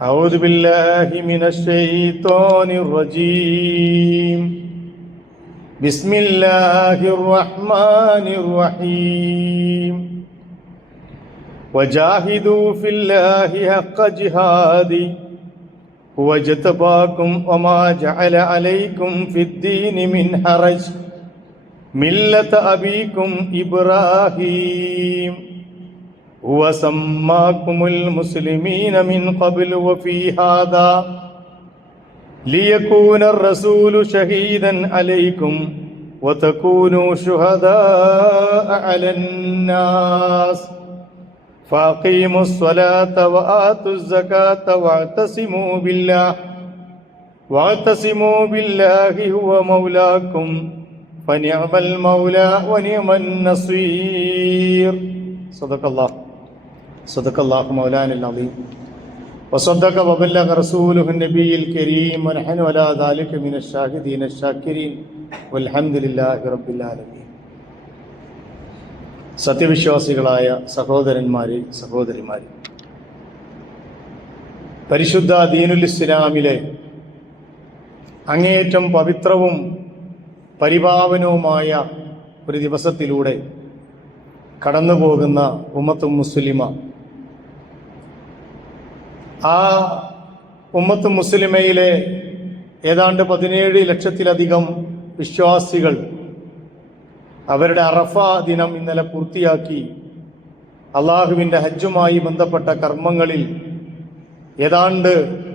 أعوذ بالله من الشيطان الرجيم. بسم الله الرحمن الرحيم. وجاهدوا في الله حق جهاده هو اجتباكم وما جعل عليكم في الدين من حرج ملة أبيكم إبراهيم هو سماكم المسلمين من قبل وفي هذا ليكون الرسول شهيدا عليكم وتكونوا شهداء على الناس فأقيموا الصلاة وآتوا الزكاة واعتصموا بالله هو مولاكم فنعم المولى ونعم النصير. صدق الله مولانا العظيم وصدق وبلغ رسوله النبي الكريم ونحن على ذلك من الشاهدين الشاكرين والحمد لله رب العالمين. സത്യവിശ്വാസികളായ സഹോദരന്മാരെ, സഹോദരിമാരെ, പരിശുദ്ധ ദീനുൽ ഇസ്ലാമിലെ അങ്ങേയറ്റം പവിത്രവും പരിപാവനവുമായ ഒരു ദിവസത്തിലൂടെ കടന്നുപോകുന്ന ഉമ്മത്തും മുസ്ലിമ, ആ ഉമ്മത്തും മുസ്ലിമയിലെ ഏതാണ്ട് 17 ലക്ഷത്തിലധികം വിശ്വാസികൾ അവരുടെ അറഫ ദിനം ഇന്നലെ പൂർത്തിയാക്കി അള്ളാഹുവിൻ്റെ ഹജ്ജുമായി ബന്ധപ്പെട്ട കർമ്മങ്ങളിൽ ഏതാണ്ട്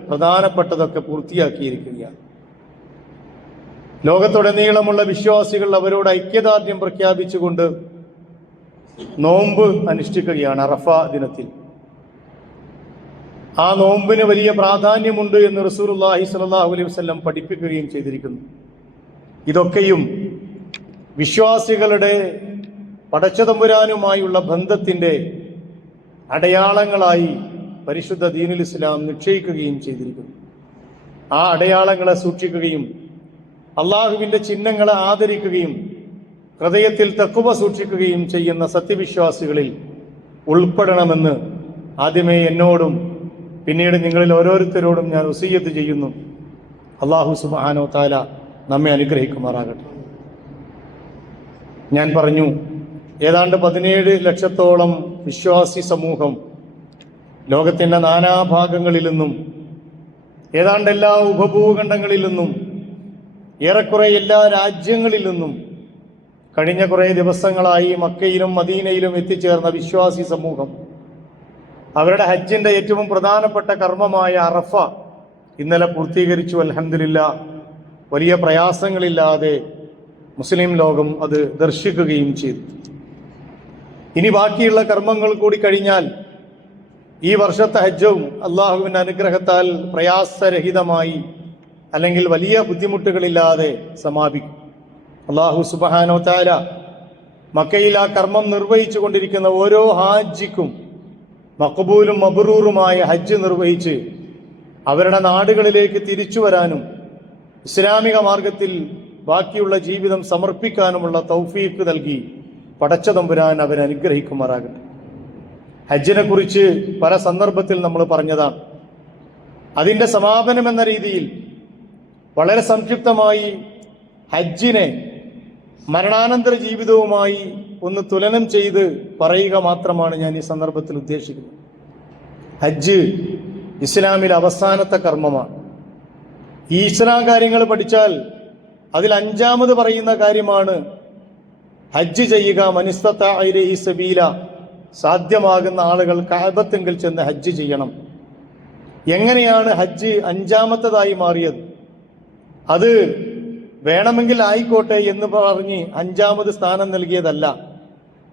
പ്രധാനപ്പെട്ടതൊക്കെ പൂർത്തിയാക്കിയിരിക്കുകയാണ്. ലോകത്തുടനീളമുള്ള വിശ്വാസികൾ അവരോട് ഐക്യദാർഢ്യം പ്രഖ്യാപിച്ചുകൊണ്ട് നോമ്പ് അനുഷ്ഠിക്കുകയാണ് അറഫ ദിനത്തിൽ. ആ നോമ്പിന് വലിയ പ്രാധാന്യമുണ്ട് എന്ന് റസൂലുള്ളാഹി സ്വല്ലല്ലാഹു അലൈഹി വസല്ലം പഠിപ്പിക്കുകയും ചെയ്തിരിക്കുന്നു. ഇതൊക്കെയും വിശ്വാസികളുടെ പടച്ചതമ്പുരാനുമായുള്ള ബന്ധത്തിൻ്റെ അടയാളങ്ങളായി പരിശുദ്ധ ദീനുൽ ഇസ്ലാം നിശ്ചയിക്കുകയും ചെയ്തിരിക്കുന്നു. ആ അടയാളങ്ങളെ സൂക്ഷിക്കുകയും അള്ളാഹുവിൻ്റെ ചിഹ്നങ്ങളെ ആദരിക്കുകയും ഹൃദയത്തിൽ തഖ്വ സൂക്ഷിക്കുകയും ചെയ്യുന്ന സത്യവിശ്വാസികളിൽ ഉൾപ്പെടണമെന്ന് ആദ്യമേ എന്നോടും പിന്നീട് നിങ്ങളിൽ ഓരോരുത്തരോടും ഞാൻ വസിയ്യത്ത് ചെയ്യുന്നു. അള്ളാഹു സുബ്ഹാനഹു തആല നമ്മെ അനുഗ്രഹിക്കുമാറാകട്ടെ. ഞാൻ പറഞ്ഞു, ഏതാണ്ട് 17 ലക്ഷത്തോളം വിശ്വാസി സമൂഹം ലോകത്തിൻ്റെ നാനാഭാഗങ്ങളിൽ നിന്നും, ഏതാണ്ട് എല്ലാ ഉപഭൂഖണ്ഡങ്ങളിൽ നിന്നും, ഏറെക്കുറെ എല്ലാ രാജ്യങ്ങളിൽ നിന്നും കഴിഞ്ഞ കുറേ ദിവസങ്ങളായി മക്കയിലും മദീനയിലും എത്തിച്ചേർന്ന വിശ്വാസി സമൂഹം അവരുടെ ഹജ്ജിൻ്റെ ഏറ്റവും പ്രധാനപ്പെട്ട കർമ്മമായ അറഫ ഇന്നലെ പൂർത്തീകരിച്ചു. അൽഹംദുലില്ലാഹ്, വലിയ പ്രയാസങ്ങളില്ലാതെ മുസ്ലിം ലോകം അത് ദർശിക്കുകയും ചെയ്തു. ഇനി ബാക്കിയുള്ള കർമ്മങ്ങൾ കൂടി കഴിഞ്ഞാൽ ഈ വർഷത്തെ ഹജ്ജും അള്ളാഹുവിൻ്റെ അനുഗ്രഹത്താൽ പ്രയാസരഹിതമായി, അല്ലെങ്കിൽ വലിയ ബുദ്ധിമുട്ടുകളില്ലാതെ സമാപിക്കും. അള്ളാഹു സുബ്ഹാനഹു തആല മക്കയിൽ ആ കർമ്മം നിർവഹിച്ചു കൊണ്ടിരിക്കുന്ന ഓരോ ഹാജിക്കും മഖ്ബൂലും മബ്റൂറുമായ ഹജ്ജ് നിർവഹിച്ച് അവരുടെ നാടുകളിലേക്ക് തിരിച്ചു വരാനും ഇസ്ലാമിക മാർഗത്തിൽ ബാക്കിയുള്ള ജീവിതം സമർപ്പിക്കാനുമുള്ള തൗഫീഖ് നൽകി പടച്ചതമ്പുരാൻ അവരെ അനുഗ്രഹിക്കുമാറാകട്ടെ. ഹജ്ജിനെ കുറിച്ച് പല സന്ദർഭത്തിൽ നമ്മൾ പറഞ്ഞതാണ്. അതിൻ്റെ സമാപനം എന്ന രീതിയിൽ വളരെ സംക്ഷിപ്തമായി ഹജ്ജിനെ മരണാനന്തര ജീവിതവുമായി ഒന്ന് തുലനം ചെയ്ത് പറയുക മാത്രമാണ് ഞാൻ ഈ സന്ദർഭത്തിൽ ഉദ്ദേശിക്കുന്നത്. ഹജ്ജ് ഇസ്ലാമിലെ അവസാനത്തെ കർമ്മമാണ്. ഈ ഇസ്ലാം കാര്യങ്ങൾ പഠിച്ചാൽ അതിൽ 5ാമത് പറയുന്ന കാര്യമാണ് ഹജ്ജ് ചെയ്യുക. മനിസ്തതഅ ഇലൈഹി സബീല, സാധ്യമാകുന്ന ആളുകൾ കഅബത്തിങ്കൽ ചെന്ന് ഹജ്ജ് ചെയ്യണം. എങ്ങനെയാണ് ഹജ്ജ് 5ാമത്തേതായി മാറിയത്? അത് വേണമെങ്കിൽ ആയിക്കോട്ടെ എന്ന് പറഞ്ഞ് 5ാമത് സ്ഥാനം നൽകിയതല്ല,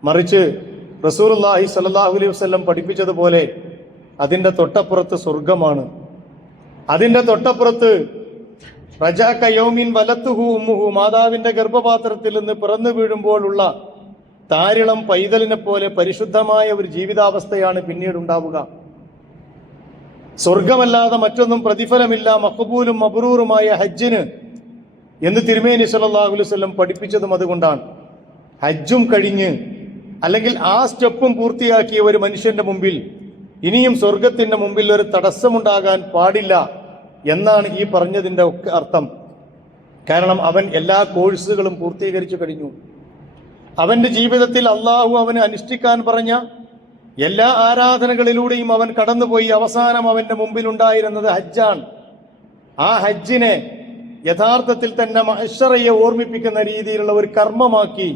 മറിച്ച് റസൂലുള്ളാഹി സ്വല്ലല്ലാഹു അലൈഹി വസല്ലം പഠിപ്പിച്ചതുപോലെ അതിൻ്റെ തൊട്ടപ്പുറത്ത് സ്വർഗമാണ്. അതിൻ്റെ തൊട്ടപ്പുറത്ത് റജാക യൗമിൻ വലത്തുഹു ഉമ്മുഹു, മാതാവിൻ്റെ ഗർഭപാത്രത്തിൽ നിന്ന് പിറന്നു വീഴുമ്പോഴുള്ള താരിളം പൈതലിനെ പോലെ പരിശുദ്ധമായ ഒരു ജീവിതാവസ്ഥയാണ് പിന്നീടുണ്ടാവുക. സ്വർഗമല്ലാതെ മറ്റൊന്നും പ്രതിഫലമില്ല മഖ്ബൂലും മബ്റൂറുമായ ഹജ്ജിന് എന്ന് തിരുമേനി സല്ലല്ലാഹു അലൈഹി വസല്ലം പഠിപ്പിച്ചതും അതുകൊണ്ടാണ്. ഹജ്ജും കഴിഞ്ഞ് അല്ലെങ്കിൽ ആ സ്റ്റെപ്പും പൂർത്തിയാക്കിയ ഒരു മനുഷ്യന്റെ മുമ്പിൽ ഇനിയും സ്വർഗത്തിന്റെ മുമ്പിൽ ഒരു തടസ്സമുണ്ടാകാൻ പാടില്ല എന്നാണ് ഈ പറഞ്ഞതിൻ്റെ ഒക്കെ അർത്ഥം. കാരണം അവൻ എല്ലാ കോഴ്സുകളും പൂർത്തീകരിച്ചു കഴിഞ്ഞു. അവന്റെ ജീവിതത്തിൽ അള്ളാഹു അവന് അനുഷ്ഠിക്കാൻ പറഞ്ഞ എല്ലാ ആരാധനകളിലൂടെയും അവൻ കടന്നുപോയി. അവസാനം അവന്റെ മുമ്പിൽ ഉണ്ടായിരുന്നത് ഹജ്ജാണ്. ആ ഹജ്ജിനെ യഥാർത്ഥത്തിൽ തന്നെ മഹ്ശറയെ ഓർമ്മിപ്പിക്കുന്ന രീതിയിലുള്ള ഒരു കർമ്മമാക്കി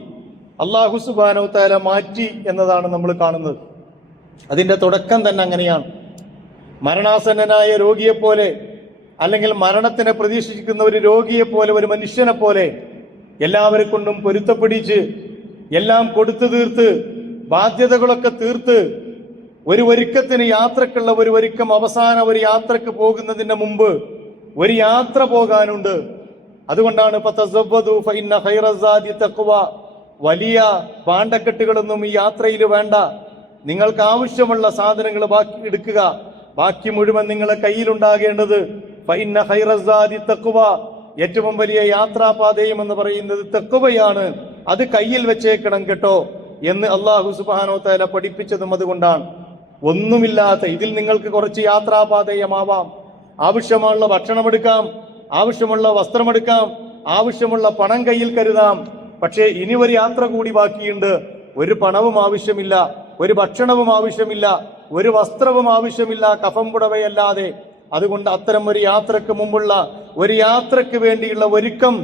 അല്ലാഹു സുബ്ഹാനഹു തആല മാറ്റി എന്നതാണ് നമ്മൾ കാണുന്നത്. അതിന്റെ തുടക്കം തന്നെ അങ്ങനെയാണ്. മരണാസന്നനായ രോഗിയെപ്പോലെ, അല്ലെങ്കിൽ മരണത്തിനെ പ്രതീക്ഷിക്കുന്ന ഒരു രോഗിയെപ്പോലെ, ഒരു മനുഷ്യനെ പോലെ എല്ലാവരെ കൊണ്ടും പൊരുത്തപ്പെടിച്ച് എല്ലാം കൊടുത്തു തീർത്ത് ബാധ്യതകളൊക്കെ തീർത്ത് ഒരു ഒരുക്കത്തിന് യാത്രക്കുള്ള ഒരു ഒരുക്കം, അവസാന ഒരു യാത്രക്ക് പോകുന്നതിന് മുമ്പ് ഒരു യാത്ര പോകാനുണ്ട്. അതുകൊണ്ടാണ് ഫതസവ്വദു ഫഇന്ന ഖൈറസ്സാദി തഖ്വ, വലിയ പാണ്ടക്കെട്ടുകളൊന്നും ഈ യാത്രയിൽ വേണ്ട. നിങ്ങൾക്ക് ആവശ്യമുള്ള സാധനങ്ങൾ ബാക്കി എടുക്കുക, ബാക്കി മുഴുവൻ നിങ്ങളെ കയ്യിലുണ്ടാകേണ്ടത് ഫഇന്ന ഖൈറസ്സാദി തഖ്വ, ഏറ്റവും വലിയ യാത്രാപാതയും എന്ന് പറയുന്നത് തഖ്വയാണ്, അത് കയ്യിൽ വെച്ചേക്കണം കേട്ടോ എന്ന് അല്ലാഹു സുബ്ഹാനഹു തആല പഠിപ്പിച്ചതും അതുകൊണ്ടാണ്. ഒന്നുമില്ലാത്ത ഇതിൽ നിങ്ങൾക്ക് കുറച്ച് യാത്രാപാതയമാവാം, ആവശ്യമുള്ള ഭക്ഷണമെടുക്കാം, ആവശ്യമുള്ള വസ്ത്രമെടുക്കാം, ആവശ്യമുള്ള പണം കയ്യിൽ കരുതാം. പക്ഷേ ഇനി ഒരു യാത്ര കൂടി ബാക്കിയുണ്ട്. ഒരു പണവും ആവശ്യമില്ല, ഒരു ഭക്ഷണവും ആവശ്യമില്ല, ഒരു വസ്ത്രവും ആവശ്യമില്ല, കഫം പുടവയല്ലാതെ. അതുകൊണ്ട് അത്തരം ഒരു യാത്രക്ക് മുമ്പുള്ള ഒരു യാത്രക്ക് വേണ്ടിയുള്ള ഒരുക്കം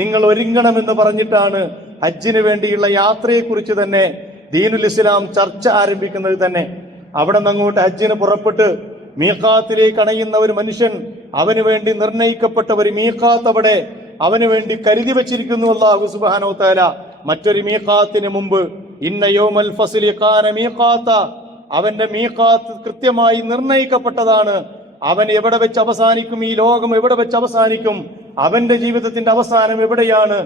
നിങ്ങൾ ഒരുങ്ങണമെന്ന് പറഞ്ഞിട്ടാണ് ഹജ്ജിന് വേണ്ടിയുള്ള യാത്രയെക്കുറിച്ച് തന്നെ ദീനുൽ ഇസ്ലാം ചർച്ച ആരംഭിക്കുന്നത് തന്നെ. അവിടെ നിന്ന് അങ്ങോട്ട് ഹജ്ജിന് പുറപ്പെട്ട് മീഖാത്തിലേക്ക് അണയുന്ന ഒരു മനുഷ്യൻ, അവന് വേണ്ടി നിർണയിക്കപ്പെട്ട ഒരു മീഖാത്ത് അവിടെ അവന് വേണ്ടി കരുതി വെച്ചിരിക്കുന്നു അല്ലാഹു സുബ്ഹാനഹു തആല. മറ്റൊരു മീഖാത്തിന് മുമ്പ് ഇന്ന യൗമൽ ഫസ്ലി കാന മീഖാത്ത, അവന്റെ മീഖാത്ത് കൃത്യമായി നിർണയിക്കപ്പെട്ടതാണ്. അവൻ എവിടെ വെച്ച് അവസാനിക്കും, ഈ ലോകം എവിടെ വെച്ച് അവസാനിക്കും, അവന്റെ ജീവിതത്തിന്റെ അവസാനം എവിടെയാണ്,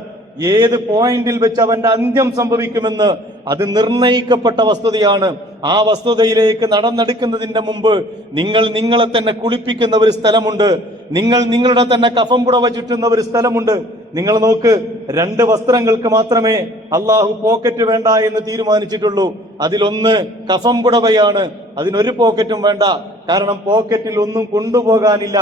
ഏത് പോയിന്റിൽ വെച്ച് അവന്റെ അന്ത്യം സംഭവിക്കുമെന്ന് അത് നിർണയിക്കപ്പെട്ട വസ്തുതയാണ്. ആ വസ്തുതയിലേക്ക് നടന്നെടുക്കുന്നതിന്റെ മുമ്പ് നിങ്ങൾ നിങ്ങളെ തന്നെ കുളിപ്പിക്കുന്ന ഒരു സ്ഥലമുണ്ട്, നിങ്ങൾ നിങ്ങളുടെ തന്നെ കഫം പുടവ ചുറ്റുന്ന ഒരു സ്ഥലമുണ്ട്. നിങ്ങൾ നോക്ക്, 2 വസ്ത്രങ്ങൾക്ക് മാത്രമേ അള്ളാഹു പോക്കറ്റ് വേണ്ട എന്ന് തീരുമാനിച്ചിട്ടുള്ളൂ. അതിലൊന്ന് കഫം പുടവയാണ്, അതിനൊരു പോക്കറ്റും വേണ്ട, കാരണം പോക്കറ്റിൽ ഒന്നും കൊണ്ടുപോകാനില്ല.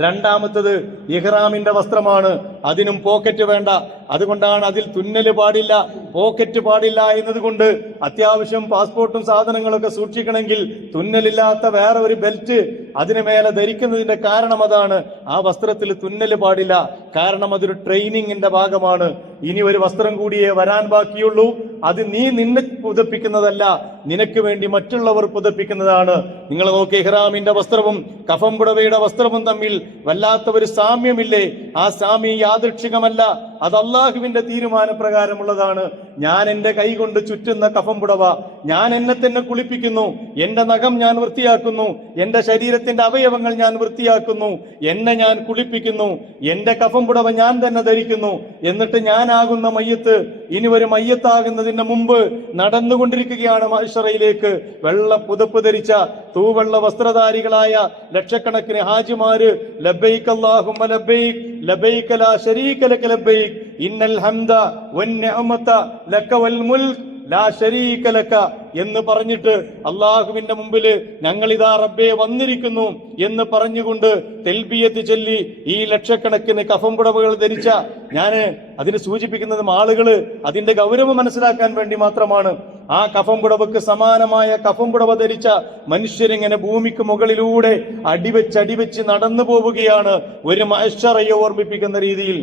രണ്ടാമത്തത് ഇഹ്റാമിന്റെ വസ്ത്രമാണ്, അതിനും പോക്കറ്റ് വേണ്ട. അതുകൊണ്ടാണ് അതിൽ തുന്നല് പാടില്ല, പോക്കറ്റ് പാടില്ല എന്നതുകൊണ്ട് അത്യാവശ്യം പാസ്പോർട്ടും സാധനങ്ങളൊക്കെ സൂക്ഷിക്കണമെങ്കിൽ തുന്നലില്ലാത്ത വേറെ ഒരു ബെൽറ്റ് അതിന് മേലെ ധരിക്കുന്നതിന്റെ കാരണം അതാണ്. ആ വസ്ത്രത്തിൽ തുന്നല് പാടില്ല, കാരണം അതൊരു ട്രെയിനിങ്ങിന്റെ ഭാഗമാണ്. ഇനി ഒരു വസ്ത്രം കൂടിയേ വരാൻ ബാക്കിയുള്ളൂ. അത് നീ നിന്നെ പുതപ്പിക്കുന്നതല്ല, നിനക്ക് വേണ്ടി മറ്റുള്ളവർ പുതപ്പിക്കുന്നതാണ്. നിങ്ങൾ നോക്കി, ഇഹ്റാമിന്റെ വസ്ത്രവും കഫം പുടവയുടെ വസ്ത്രവും തമ്മിൽ വല്ലാത്ത ഒരു സാമ്യമില്ലേ? ആ സാമ്യം യാദൃച്ഛികമല്ല, അത് അള്ളാഹുവിന്റെ തീരുമാനപ്രകാരമുള്ളതാണ്. ഞാൻ എന്റെ കൈ കൊണ്ട് ചുറ്റുന്ന കഫം പുടവ, ഞാൻ എന്നെ തന്നെ കുളിപ്പിക്കുന്നു, എന്റെ നഖം ഞാൻ വൃത്തിയാക്കുന്നു, എന്റെ ശരീരത്തിന്റെ അവയവങ്ങൾ ഞാൻ വൃത്തിയാക്കുന്നു, എന്നെ ഞാൻ കുളിപ്പിക്കുന്നു, എന്റെ കഫം പുടവ ഞാൻ തന്നെ ധരിക്കുന്നു. എന്നിട്ട് ഞാനാകുന്ന മയ്യത്ത് ഇനി ഒരു മയ്യത്താകുന്നതിന് മുമ്പ് നടന്നുകൊണ്ടിരിക്കുകയാണ് മഹ്ശറയിലേക്ക്. വെള്ള പുതപ്പ് ധരിച്ച തൂവെള്ള വസ്ത്രധാരികളായ ലക്ഷക്കണക്കിന് ഹാജിമാര് ലബ്ബൈക് അല്ലാഹുമ്മ ലബ്ബൈക് ലബ്ബൈക ലാ ശരീക ലക ലബ്ബൈക് ഇന്നൽ ഹംദ വന്നിഅമത ലക വൽ മുൽക് ലാ ശരീക ലക എന്ന് പറഞ്ഞിട്ട് അള്ളാഹുവിന്റെ മുമ്പില് ഞങ്ങളിതാ റബ്ബേ വന്നിരിക്കുന്നു എന്ന് പറഞ്ഞുകൊണ്ട് തെൽബിയത്ത് ചൊല്ലി ഈ ലക്ഷക്കണക്കിന് കഫം പുടവകൾ ധരിച്ച, ഞാന് അതിന് സൂചിപ്പിക്കുന്നത് ആളുകള് അതിന്റെ ഗൗരവം മനസ്സിലാക്കാൻ വേണ്ടി മാത്രമാണ്. ആ കഫം പുടവക്ക് സമാനമായ കഫം പുടവ ധരിച്ച മനുഷ്യരിങ്ങനെ ഭൂമിക്ക് മുകളിലൂടെ അടിവെച്ച് നടന്നു പോവുകയാണ്, ഒരു മഹ്ശറയെ ഓർമ്മിപ്പിക്കുന്ന രീതിയിൽ.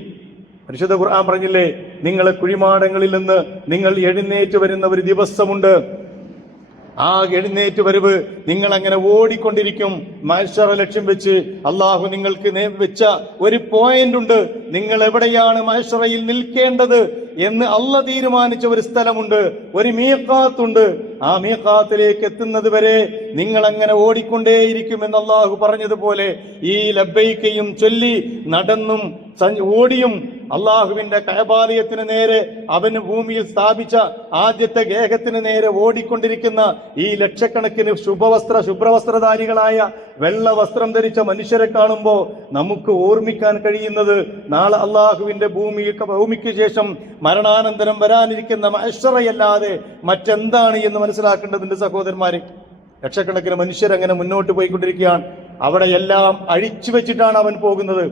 പരിശുദ്ധ ഖുർആൻ പറഞ്ഞില്ലേ, നിങ്ങളെ കുഴിമാടങ്ങളിൽ നിന്ന് നിങ്ങൾ എഴുന്നേറ്റ് വരുന്ന ഒരു ദിവസമുണ്ട്. ആ എഴുന്നേറ്റ് വരവ് നിങ്ങൾ അങ്ങനെ ഓടിക്കൊണ്ടിരിക്കും. മഹ്ശറ ലക്ഷ്യം വെച്ച് അള്ളാഹു നിങ്ങൾക്ക് വെച്ച ഒരു പോയിന്റ് ഉണ്ട്. നിങ്ങൾ എവിടെയാണ് മഹ്ശറയിൽ നിൽക്കേണ്ടത് എന്ന് അള്ളാഹ് തീരുമാനിച്ച ഒരു സ്ഥലമുണ്ട്, ഒരു മീഖാത്തുണ്ട്. ആ മീഖാത്തിലേക്ക് എത്തുന്നത് വരെ നിങ്ങൾ അങ്ങനെ ഓടിക്കൊണ്ടേയിരിക്കുമെന്ന് അള്ളാഹു പറഞ്ഞതുപോലെ ഈ ലബ്ബൈക്കയും ചൊല്ലി നടന്നും ഓടിയും അള്ളാഹുവിന്റെ കഅബാലയത്തിന് നേരെ, അവന് ഭൂമിയിൽ സ്ഥാപിച്ച ആദ്യത്തെ ഗേഹത്തിന് നേരെ ഓടിക്കൊണ്ടിരിക്കുന്ന ഈ ലക്ഷക്കണക്കിന് ശുഭ്രവസ്ത്രധാരികളായ വെള്ള വസ്ത്രം ധരിച്ച മനുഷ്യരെ കാണുമ്പോൾ നമുക്ക് ഓർമ്മിക്കാൻ കഴിയുന്നത് നാളെ അള്ളാഹുവിന്റെ ഭൂമിക്ക് ശേഷം മരണാനന്തരം വരാനിരിക്കുന്ന മഹ്ശറയല്ലാതെ മറ്റെന്താണ് എന്ന് മനസ്സിലാക്കേണ്ടതുണ്ട് സഹോദരന്മാരെ. ലക്ഷക്കണക്കിന് മനുഷ്യരങ്ങനെ മുന്നോട്ട് പോയിക്കൊണ്ടിരിക്കുകയാണ്. അവിടെ എല്ലാം അഴിച്ചു വെച്ചിട്ടാണ് അവൻ പോകുന്നത്.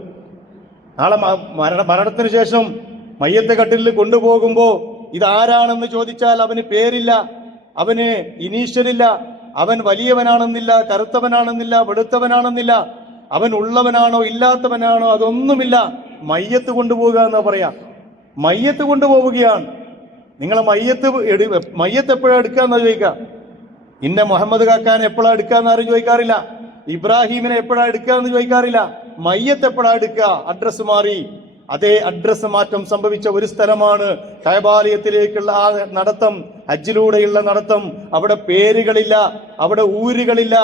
നാളെ മരണത്തിന് ശേഷം മയ്യത്ത് കട്ടിലിൽ കൊണ്ടുപോകുമ്പോ ഇതാരാണെന്ന് ചോദിച്ചാൽ അവന് പേരില്ല, അവന് ഇനീഷ്യലില്ല, അവൻ വലിയവനാണെന്നില്ല, കറുത്തവനാണെന്നില്ല, വെളുത്തവനാണെന്നില്ല, അവൻ ഉള്ളവനാണോ ഇല്ലാത്തവനാണോ അതൊന്നുമില്ല. മയ്യത്ത് കൊണ്ടുപോകുക എന്നാ പറയാ. മയ്യത്ത് കൊണ്ടുപോവുകയാണ്. നിങ്ങളെ മയ്യത്ത് എപ്പോഴാണ് എടുക്കാന്ന് ചോദിക്കുക. ഇന്ന മുഹമ്മദ് കാക്കാനെ എപ്പോഴാണ് എടുക്കാന്ന് ആരും ചോദിക്കാറില്ല. ഇബ്രാഹിമിനെ എപ്പോഴാണ് എടുക്കാന്ന് ചോദിക്കാറില്ല. മയ്യത്ത് എപ്പോഴാണ് എടുക്കുക? അഡ്രസ് മാറി. അതേ അഡ്രസ് മാറ്റം സംഭവിച്ച ഒരു സ്ഥലമാണ് കഅബാലയത്തിലേക്കുള്ള ആ നടത്തം, ഹജ്ജിലൂടെയുള്ള നടത്തം. അവിടെ പേരുകളില്ല, അവിടെ ഊരുകളില്ല,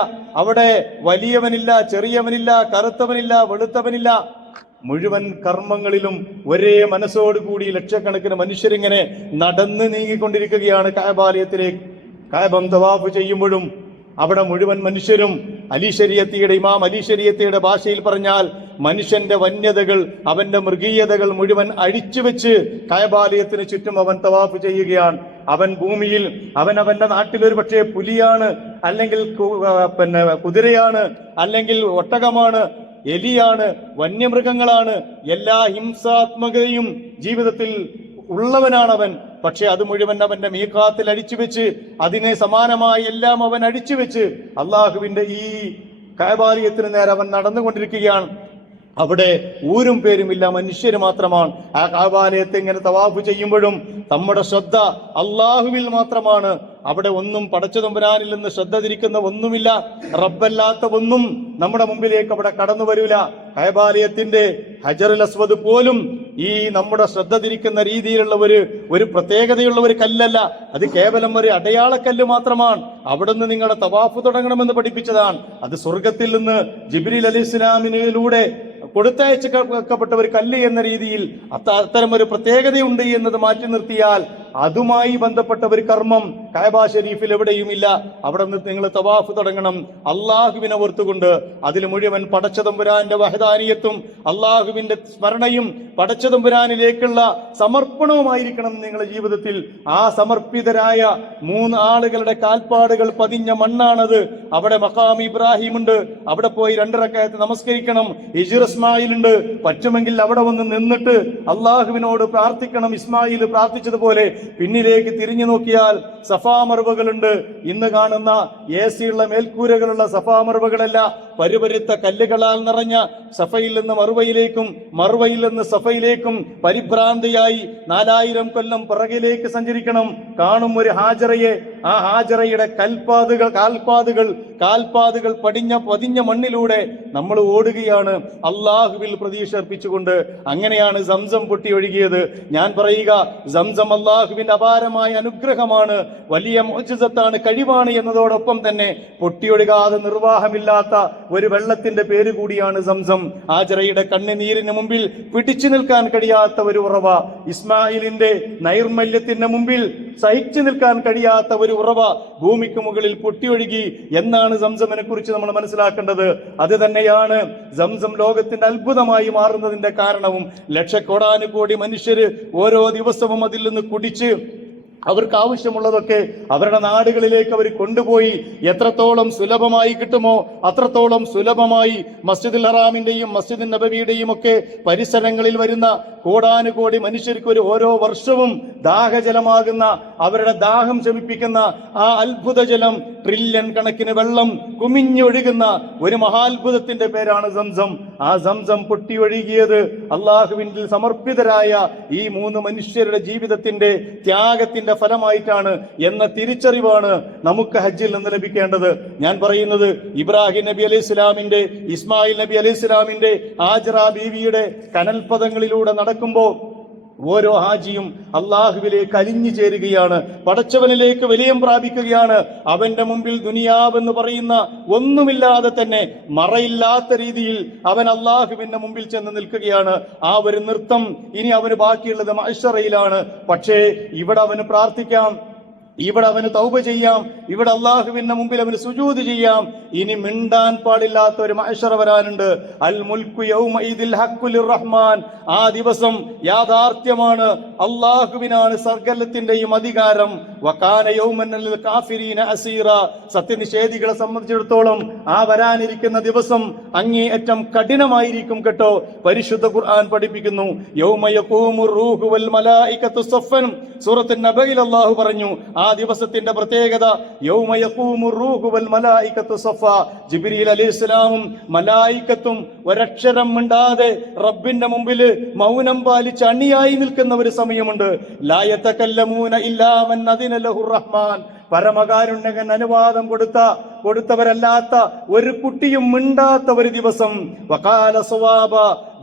അവിടെ വലിയവനില്ല, ചെറിയവനില്ല, കറുത്തവനില്ല, വെളുത്തവനില്ല. മുഴുവൻ കർമ്മങ്ങളിലും ഒരേ മനസ്സോടുകൂടി ലക്ഷക്കണക്കിന് മനുഷ്യരിങ്ങനെ നടന്ന് നീങ്ങിക്കൊണ്ടിരിക്കുകയാണ് കഅബാലയത്തിലേക്ക്. കഅബം തവാഫ് ചെയ്യുമ്പോഴും അവിടെ മുഴുവൻ മനുഷ്യരും ഇമാം അലി ശരീഅത്തിയുടെ ഭാഷയിൽ പറഞ്ഞാൽ മനുഷ്യന്റെ വന്യതകൾ, അവന്റെ മൃഗീയതകൾ മുഴുവൻ അഴിച്ചുവെച്ച് കഅബാലയത്തിന് ചുറ്റും അവൻ തവാഫ് ചെയ്യുകയാണ്. അവൻ ഭൂമിയിൽ അവന്റെ നാട്ടിൽ ഒരു പക്ഷേ പുലിയാണ്, അല്ലെങ്കിൽ കുതിരയാണ്, അല്ലെങ്കിൽ ഒട്ടകമാണ്, എലിയാണ്, വന്യമൃഗങ്ങളാണ്, എല്ലാ ഹിംസാത്മകതയും ജീവിതത്തിൽ ഉള്ളവനാണവൻ. പക്ഷെ അത് മുഴുവൻ അവന്റെ മീഖാത്തിൽ അടിച്ചുവെച്ച്, അതിനെ സമാനമായി എല്ലാം അവൻ അടിച്ചുവെച്ച് അള്ളാഹുവിന്റെ ഈ കഅബാലയത്തിന് നേരെ അവൻ നടന്നുകൊണ്ടിരിക്കുകയാണ്. അവിടെ ഊരും പേരുമില്ല, മനുഷ്യര് മാത്രമാണ്. ആ കഅബാലയത്തെ ഇങ്ങനെ തവാഫ് ചെയ്യുമ്പോഴും നമ്മുടെ ശ്രദ്ധ അള്ളാഹുവിൽ മാത്രമാണ്. അവിടെ ഒന്നും പടച്ചതമ്പുരാനിൽ നിന്ന് ശ്രദ്ധ തിരിക്കുന്ന ഒന്നുമില്ല. റബ്ബല്ലാത്ത ഒന്നും നമ്മുടെ മുമ്പിലേക്ക് അവിടെ കടന്നു വരൂല. കഅബാലയത്തിന്റെ ഹജറുൽ അസ്വദ് പോലും ഈ നമ്മുടെ ശ്രദ്ധ തിരിക്കുന്ന രീതിയിലുള്ള ഒരു പ്രത്യേകതയുള്ള ഒരു കല്ലല്ല. അത് കേവലം ഒരു അടയാളക്കല്ല് മാത്രമാണ്. അവിടുന്ന് നിങ്ങളുടെ തവാഫ് തുടങ്ങണമെന്ന് പഠിപ്പിച്ചതാണ്. അത് സ്വർഗത്തിൽ നിന്ന് ജിബ്രീൽ അലൈഹിസ്സലാമിലൂടെ കൊടുത്തയച്ചപ്പെട്ട ഒരു കല്ല് എന്ന രീതിയിൽ അത്തരം ഒരു പ്രത്യേകതയുണ്ട് എന്നത് മാറ്റി നിർത്തിയാൽ അതുമായി ബന്ധപ്പെട്ട ഒരു കർമ്മം കഅബ ഷരീഫിൽ എവിടെയുമില്ല. അവിടെ നിന്ന് നിങ്ങൾ തവാഫ് തുടങ്ങണം അള്ളാഹുവിനെ ഓർത്തുകൊണ്ട്. അതിൽ മുഴുവൻ പടച്ചതമ്പുരാന്റെ വഹദാനിയത്തും അള്ളാഹുവിന്റെ സ്മരണയും പടച്ചതമ്പുരാനിലേക്കുള്ള സമർപ്പണവുമായിരിക്കണം നിങ്ങളുടെ ജീവിതത്തിൽ. ആ സമർപ്പിതരായ 3 ആളുകളുടെ കാൽപ്പാടുകൾ പതിഞ്ഞ മണ്ണാണത്. അവിടെ മഖാം ഇബ്രാഹിം ഉണ്ട്, അവിടെ പോയി 2 റക്അത്ത് നമസ്കരിക്കണം. ഹിജ്ർ ഇസ്മായിൽ ഉണ്ട്, പറ്റുമെങ്കിൽ അവിടെ വന്ന് നിന്നിട്ട് അള്ളാഹുവിനോട് പ്രാർത്ഥിക്കണം. ഇസ്മായിൽ പ്രാർത്ഥിച്ചതുപോലെ പിന്നിലേക്ക് തിരിഞ്ഞു നോക്കിയാൽ സഫാ മറുവകളുണ്ട്. ഇന്ന് കാണുന്ന AC-യുള്ള മേൽക്കൂരകളുള്ള സഫാ മറുവകളല്ല, പരുപരുത്ത കല്ലുകളാൽ നിറഞ്ഞ സഫയിൽ നിന്ന് മറുവയിലേക്കും മറുവയിൽ നിന്ന് സഫയിലേക്കും പരിഭ്രാന്തിയായി 4000 കൊല്ലം പിറകിലേക്ക് സഞ്ചരിക്കണം. കാണും ഒരു ഹാജറയെ. ആ ഹാജറയുടെ കാൽപാതുകൾ പതിഞ്ഞ മണ്ണിലൂടെ നമ്മൾ ഓടുകയാണ് അള്ളാഹുവിൽ പ്രതീക്ഷ അർപ്പിച്ചുകൊണ്ട്. അങ്ങനെയാണ് സംസം പൊട്ടി ഒഴുകിയത്. ഞാൻ പറയുക, സംസം അള്ളാഹുവിന്റെ അപാരമായ അനുഗ്രഹമാണ്, വലിയ മുഅ്ജിസത്താണ്, കഴിവാണ് എന്നതോടൊപ്പം തന്നെ പൊട്ടിയൊഴുകാതെ നിർവാഹമില്ലാത്ത ഒരു വെള്ളത്തിന്റെ പേര് കൂടിയാണ് സംസം. ഹാജറയുടെ കണ്ണുനീരിന് മുമ്പിൽ പിടിച്ചു നിൽക്കാൻ കഴിയാത്ത ഒരു ഉറവ, ഇസ്മായിലിന്റെ നൈർമല്യത്തിന് മുമ്പിൽ സഹിച്ചു നിൽക്കാൻ കഴിയാത്ത ഒരു ഉറവ ഭൂമിക്ക് മുകളിൽ പൊട്ടിയൊഴുകി എന്നാണ് സംസമിനെ കുറിച്ച് നമ്മൾ മനസ്സിലാക്കേണ്ടത്. അത് തന്നെയാണ് സംസം ലോകത്തിന്റെ അത്ഭുതമായി മാറുന്നതിന്റെ കാരണവും. ലക്ഷക്കോടാനുകോടി മനുഷ്യര് ഓരോ ദിവസവും അതിൽ നിന്ന് കുടിച്ച് അവർക്ക് ആവശ്യമുള്ളതൊക്കെ അവരുടെ നാടുകളിലേക്ക് അവർ കൊണ്ടുപോയി എത്രത്തോളം സുലഭമായി കിട്ടുമോ അത്രത്തോളം സുലഭമായി മസ്ജിദുൽ ഹറാമിന്റെയും മസ്ജിദുൻ നബവിയുടെയും ഒക്കെ പരിസരങ്ങളിൽ വരുന്ന കോടാനുകോടി മനുഷ്യർക്ക് ഓരോ വർഷവും ദാഹജലമാകുന്ന, അവരുടെ ദാഹം ശമിപ്പിക്കുന്ന ആ അത്ഭുത ജലം, ട്രില്യൺ കണക്കിന് വെള്ളം കുമിഞ്ഞൊഴുകുന്ന ഒരു മഹാത്ഭുതത്തിന്റെ പേരാണ് സംസം. ആ സംസം പൊട്ടിയൊഴുകിയത് അള്ളാഹുവിൽ സമർപ്പിതരായ ഈ 3 മനുഷ്യരുടെ ജീവിതത്തിന്റെ ത്യാഗത്തിന്റെ ഫലമായിട്ടാണ് എന്ന തിരിച്ചറിവാണ് നമുക്ക് ഹജ്ജിൽ നിന്ന് ലഭിക്കേണ്ടത്. ഞാൻ പറയുന്നത്, ഇബ്രാഹിം നബി അലൈഹി സ്വലാമിന്റെ, ഇസ്മായിൽ നബി അലൈഹി സ്വലാമിന്റെ, ഹാജറ ബീവിയുടെ കനൽപദങ്ങളിലൂടെ നടക്കുമ്പോൾ ഓരോ ഹാജിയും അള്ളാഹുവിലേക്ക് അലിഞ്ഞു ചേരുകയാണ്, പടച്ചവനിലേക്ക് വിലയം പ്രാപിക്കുകയാണ്. അവന്റെ മുമ്പിൽ ദുനിയാവെന്ന് പറയുന്ന ഒന്നുമില്ലാതെ തന്നെ മറയില്ലാത്ത രീതിയിൽ അവൻ അള്ളാഹുവിന്റെ മുമ്പിൽ ചെന്ന് നിൽക്കുകയാണ്. ആ ഒരു നൃത്തം ഇനി അവന് ബാക്കിയുള്ളത് മഹ്ശറയിലാണ്. പക്ഷേ ഇവിടെ അവന് പ്രാർത്ഥിക്കാം, ഇവിടെ അവന് തൗബ ചെയ്യാം, ഇവിടെ അള്ളാഹുവിന്റെ മുമ്പിൽ അവന് സുജൂദ് ചെയ്യാം. ഇനി മിണ്ടാൻ പാടില്ലാത്ത ഒരു മഹ്ശറ വരാനുണ്ട്. അൽ മുൽക്കു യൗമഇദിൽ ഹഖ്ഖു ലിർറഹ്മാൻ. ആ ദിവസം യാഥാർത്ഥ്യമാണ്, അള്ളാഹുവിനാണ് സകലത്തിന്റെയും അധികാരം. വകാന യൗമൻ ലിൽ കാഫിരീന അസീറ. സത്യനിഷേധികളെ സംബന്ധിച്ചിടത്തോളം ആ വരാനിരിക്കുന്ന ദിവസം അങ്ങേയറ്റം കഠിനമായിരിക്കും കേട്ടോ. പരിശുദ്ധ ഖുർആൻ പഠിപ്പിക്കുന്നു, യൗമ യഖൂമു റൂഹു വൽ മലായികതു സഫൻ. സൂറത്തുൻ നബയിൽ അല്ലാഹു പറഞ്ഞു, ആ ദിവസത്തിന്റെ പ്രത്യേകത യൗമ യഖൂമു റൂഹു വൽ മലായികതു സഫ. ജിബ്രീൽ അലൈഹിസ്സലാമും മലായികത്തും ഒരക്ഷരം മിണ്ടാതെ റബ്ബിന്റെ മുമ്പിൽ മൗനം പാലിച്ച് അണിയായി നിൽക്കുന്ന ഒരു സമയമുണ്ട്. ലാ യതകല്ലമൂന ഇല്ലാ മൻ അദിന ലഹു റഹ്മാൻ. പരമകാരുണ്യകൻ അനുവാദം കൊടുത്തവരല്ലാത്ത ഒരു കുട്ടിയും മിണ്ടാത്ത ഒരു ദിവസം. വഖാല സവാബ.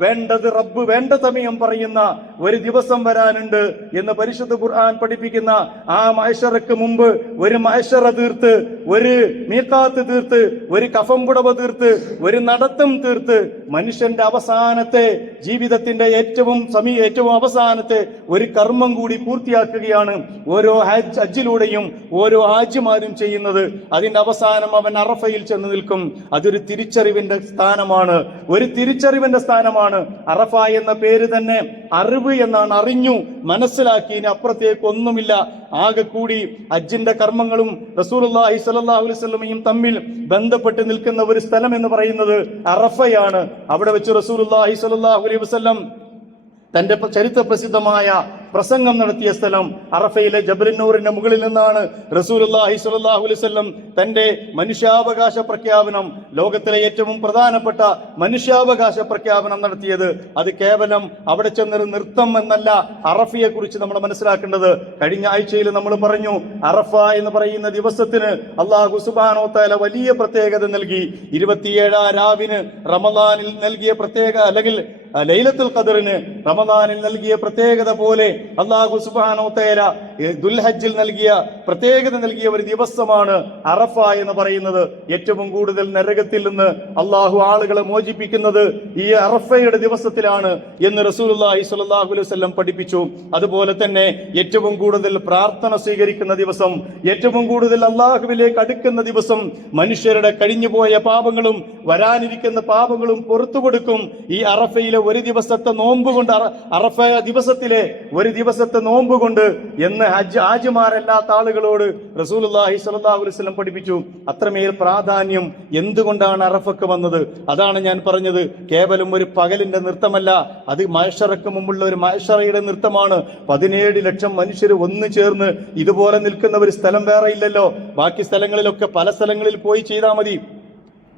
വേണ്ടത് റബ്ബ് വേണ്ട സമയം പറയുന്ന ഒരു ദിവസം വരാനുണ്ട് എന്ന് പരിശുദ്ധ ഖുർആൻ പഠിപ്പിക്കുന്ന ആ മഹ്ശറക്ക് മുമ്പ് ഒരു മഹ്ശറ തീർത്ത്, ഒരു മീഖാത്ത് തീർത്ത്, ഒരു കഫം പുടവ തീർത്ത്, ഒരു നടത്തം തീർത്ത് മനുഷ്യന്റെ അവസാനത്തെ ജീവിതത്തിന്റെ ഏറ്റവും അവസാനത്തെ ഒരു കർമ്മം കൂടി പൂർത്തിയാക്കുകയാണ് ഓരോ ഹജ്ജിലൂടെയും ഓരോ ഹാജിമാരും ചെയ്യുന്നത്. അതിന്റെ അവസാനം അവൻ അറഫയിൽ ചെന്ന് നിൽക്കും. അതൊരു തിരിച്ചറിവിന്റെ സ്ഥാനമാണ്, ഒരു തിരിച്ചറിവിന്റെ സ്ഥാനമാണ്. അറഫ എന്ന പേര് തന്നെ അറിവ് എന്നാണ്. അറിഞ്ഞു, മനസ്സിലാക്കി, ഇനി അപ്പുറത്തേക്ക് ഒന്നുമില്ല. ആകെ കൂടി ഹജ്ജിന്റെ കർമ്മങ്ങളും റസൂലുള്ളാഹി സ്വല്ലല്ലാഹു അലൈഹി വസല്ലമയും തമ്മിൽ ബന്ധപ്പെട്ട് നിൽക്കുന്ന ഒരു സ്ഥലം എന്ന് പറയുന്നത് അറഫയാണ്. അവിടെ വെച്ച് റസൂലുള്ളാഹി സ്വല്ലല്ലാഹു അലൈഹി വസല്ലം തന്റെ ചരിത്ര പ്രസിദ്ധമായ പ്രസംഗം നടത്തിയ സ്ഥലം അറഫയിലെ ജബലുന്നൂറിന്റെ മുകളിൽ നിന്നാണ് റസൂലുള്ളാഹി സ്വല്ലല്ലാഹു അലൈഹി വസല്ലം തന്റെ മനുഷ്യാവകാശ പ്രഖ്യാപനം, ലോകത്തിലെ ഏറ്റവും പ്രധാനപ്പെട്ട മനുഷ്യാവകാശ പ്രഖ്യാപനം നടത്തിയത്. അത് കേവലം അവിടെ ചെന്നൊരു നൃത്തം എന്നല്ല അറഫയെ കുറിച്ച് നമ്മൾ മനസ്സിലാക്കേണ്ടത്. കഴിഞ്ഞ ആഴ്ചയിൽ നമ്മൾ പറഞ്ഞു, അറഫ എന്ന് പറയുന്ന ദിവസത്തിന് അല്ലാഹു സുബ്ഹാനഹു വ തആല വലിയ പ്രത്യേകത നൽകി. 27 രാവിന് റമദാനിൽ നൽകിയ പ്രത്യേക, അല്ലെങ്കിൽ ലൈലത്തുൽ ഖദറിന് റമദാനിൽ നൽകിയ പ്രത്യേകത പോലെ അല്ലാഹു സുബ്ഹാനഹു വ തആല ദുൽഹജ്ജിൽ നൽകിയ പ്രത്യേകത നൽകിയ ഒരു ദിവസമാണ് അറഫ എന്ന് പറയുന്നത്. ഏറ്റവും കൂടുതൽ നരകത്തിൽ നിന്ന് അല്ലാഹു ആളുകളെ മോചിപ്പിക്കുന്നത് ഈ അറഫയുടെ ദിവസത്തിലാണ് എന്ന് റസൂലുള്ളാഹി സ്വല്ലല്ലാഹു അലൈഹി വസല്ലം പഠിപ്പിച്ചു. അതുപോലെ തന്നെ ഏറ്റവും കൂടുതൽ പ്രാർത്ഥന സ്വീകരിക്കുന്ന ദിവസം, ഏറ്റവും കൂടുതൽ അല്ലാഹുവിലേക്ക് അടുക്കുന്ന ദിവസം, മനുഷ്യരുടെ കഴിഞ്ഞുപോയ പാപങ്ങളും വരാനിരിക്കുന്ന പാപങ്ങളും പുറത്തു കൊടുക്കും ഈ അറഫയിലെ ഒരു ദിവസത്തെ നോമ്പ് കൊണ്ട്, അറഫ ദിവസത്തിലെ ഒരു ദിവസത്തെ നോമ്പ് കൊണ്ട് എന്ന് ഹാജിമാരല്ലാത്ത ആളുകളോട് റസൂലുള്ളാഹി സ്വല്ലല്ലാഹു അലൈഹി വസല്ലം പഠിപ്പിച്ചു. അത്രമേൽ പ്രാധാന്യം എന്തുകൊണ്ടാണ് അറഫക്ക് വന്നത്? അതാണ് ഞാൻ പറഞ്ഞത്. കേവലം ഒരു പകലിന്റെ നൃത്തമല്ല, അത് മഹ്ശറക്ക് മുമ്പുള്ള ഒരു മഹ്ശറയുടെ നൃത്തമാണ്. 17 ലക്ഷം മനുഷ്യർ ഒന്നു ചേർന്ന് ഇതുപോലെ നിൽക്കുന്ന ഒരു സ്ഥലം വേറെ ഇല്ലല്ലോ. ബാക്കി സ്ഥലങ്ങളിലൊക്കെ പല സ്ഥലങ്ങളിൽ പോയി ചെയ്താൽ മതി.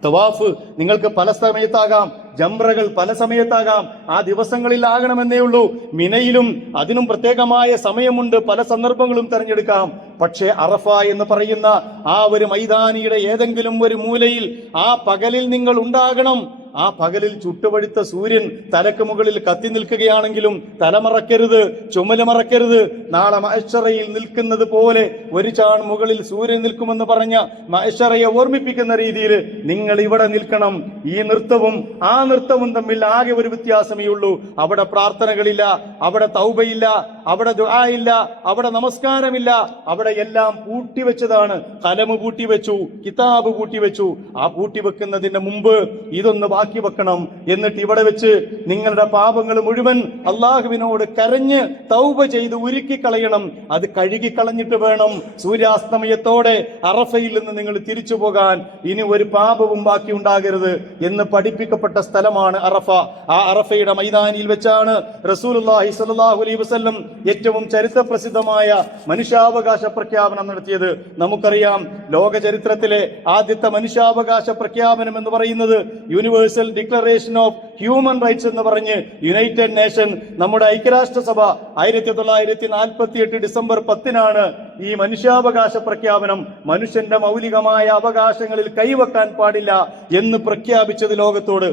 തവാഫ് നിങ്ങൾക്ക് പല സമയത്താകാം, ജംറകൾ പല സമയത്താകാം, ആ ദിവസങ്ങളിൽ ആകണമെന്നേ ഉള്ളൂ. മിനയിലും അതിനും പ്രത്യേകമായ സമയമുണ്ട്, പല സന്ദർഭങ്ങളും തെരഞ്ഞെടുക്കാം. പക്ഷേ അറഫ എന്ന് പറയുന്ന ആ ഒരു മൈതാനിയുടെ ഏതെങ്കിലും ഒരു മൂലയിൽ ആ പകലിൽ നിങ്ങൾ ഉണ്ടാകണം. ആ പകലിൽ ചുട്ടുപഴുത്ത സൂര്യൻ തലക്ക് മുകളിൽ കത്തി നിൽക്കുകയാണെങ്കിലും തലമറക്കരുത്, ചുമല് മറക്കരുത്. നാളെ മഹ്ശറയിൽ നിൽക്കുന്നത് പോലെ ഒരു ചാൺ മുകളിൽ സൂര്യൻ നിൽക്കുമെന്ന് പറഞ്ഞ മഹ്ശറയെ ഓർമ്മിപ്പിക്കുന്ന രീതിയിൽ നിങ്ങൾ ഇവിടെ നിൽക്കണം. ഈ നൃത്തവും ആ നൃത്തവും തമ്മിൽ ആകെ ഒരു വ്യത്യാസമേ ഉള്ളൂ. അവിടെ പ്രാർത്ഥനകളില്ല, അവിടെ തൗബയില്ല, അവിടെ ദുആയില്ല, അവിടെ നമസ്കാരമില്ല. അവിടെ എല്ലാം പൂട്ടിവെച്ചതാണ്. കലമ് പൂട്ടിവെച്ചു, കിതാബ് പൂട്ടിവെച്ചു. ആ പൂട്ടിവെക്കുന്നതിന് മുമ്പ് ഇതൊന്ന് ബാക്കി വെക്കണം. എന്നിട്ട് ഇവിടെ വെച്ച് നിങ്ങളുടെ പാപങ്ങൾ മുഴുവൻ അള്ളാഹുവിനോട് കരഞ്ഞ് തൗബ ചെയ്ത് ഉരുക്കി കളയണം. അത് കഴുകി കളഞ്ഞിട്ട് വേണം സൂര്യാസ്തമയത്തോടെ അറഫയിൽ നിന്ന് നിങ്ങൾ തിരിച്ചു പോകാൻ. ഇനി ഒരു പാപവും ബാക്കി ഉണ്ടാകരുത് എന്ന് പഠിപ്പിക്കപ്പെട്ട സ്ഥലമാണ് അറഫ. ആ അറഫയുടെ മൈതാനിയിൽ വെച്ചാണ് റസൂലുള്ളാഹി സ്വല്ലല്ലാഹു അലൈഹി വസല്ലം ഏറ്റവും ചരിത്ര പ്രസിദ്ധമായ മനുഷ്യാവകാശ പ്രഖ്യാപനം നടത്തിയത്. നമുക്കറിയാം, ലോക ചരിത്രത്തിലെ ആദ്യത്തെ മനുഷ്യാവകാശ പ്രഖ്യാപനം എന്ന് പറയുന്നത് universal declaration of human rights എന്ന് പറഞ്ഞ് യുണൈറ്റഡ് നേഷൻ, നമ്മുടെ ഐക്യരാഷ്ട്രസഭ 1948 ഡിസംബർ 10 ഈ മനുഷ്യാവകാശ പ്രഖ്യാപനം, മനുഷ്യന്റെ മൗലികമായ അവകാശങ്ങളിൽ കൈവെക്കാൻ പാടില്ല എന്ന് പ്രഖ്യാപിച്ചത് ലോകത്തോട്.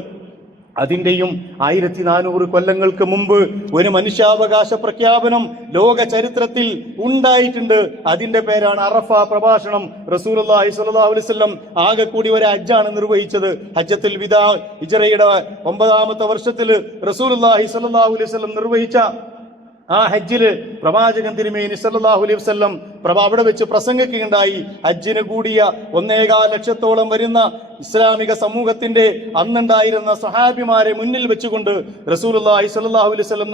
അതിന്റെയും 1400 കൊല്ലങ്ങൾക്ക് മുമ്പ് ഒരു മനുഷ്യാവകാശ പ്രഖ്യാപനം ലോക ചരിത്രത്തിൽ ഉണ്ടായിട്ടുണ്ട്. അതിന്റെ പേരാണ് അറഫ പ്രഭാഷണം. റസൂലുള്ളാഹി സ്വല്ലല്ലാഹു അലൈഹി വസല്ലം ആകെ കൂടി ഒരു ഹജ്ജാണ് നിർവഹിച്ചത്. ഹജ്ജത്തുൽ വിദാ, ഹിജ്റയുടെ 9ാമത്തെ വർഷത്തിൽ റസൂലുള്ളാഹി സ്വല്ലല്ലാഹു അലൈഹി വസല്ലം നിർവഹിച്ച ആ ഹജ്ജില് പ്രവാചകൻ തിരുമേനി സല്ലല്ലാഹു അലൈഹി വസല്ലം അവിടെ വെച്ച് പ്രസംഗിക്കുകയുണ്ടായി. ഹജ്ജിന് കൂടിയ 1.25 ലക്ഷത്തോളം വരുന്ന ഇസ്ലാമിക സമൂഹത്തിന്റെ അന്നുണ്ടായിരുന്ന സഹാബിമാരെ മുന്നിൽ വെച്ചുകൊണ്ട് റസൂലുള്ളാഹി സ്വല്ലല്ലാഹു അലൈഹി വസല്ലം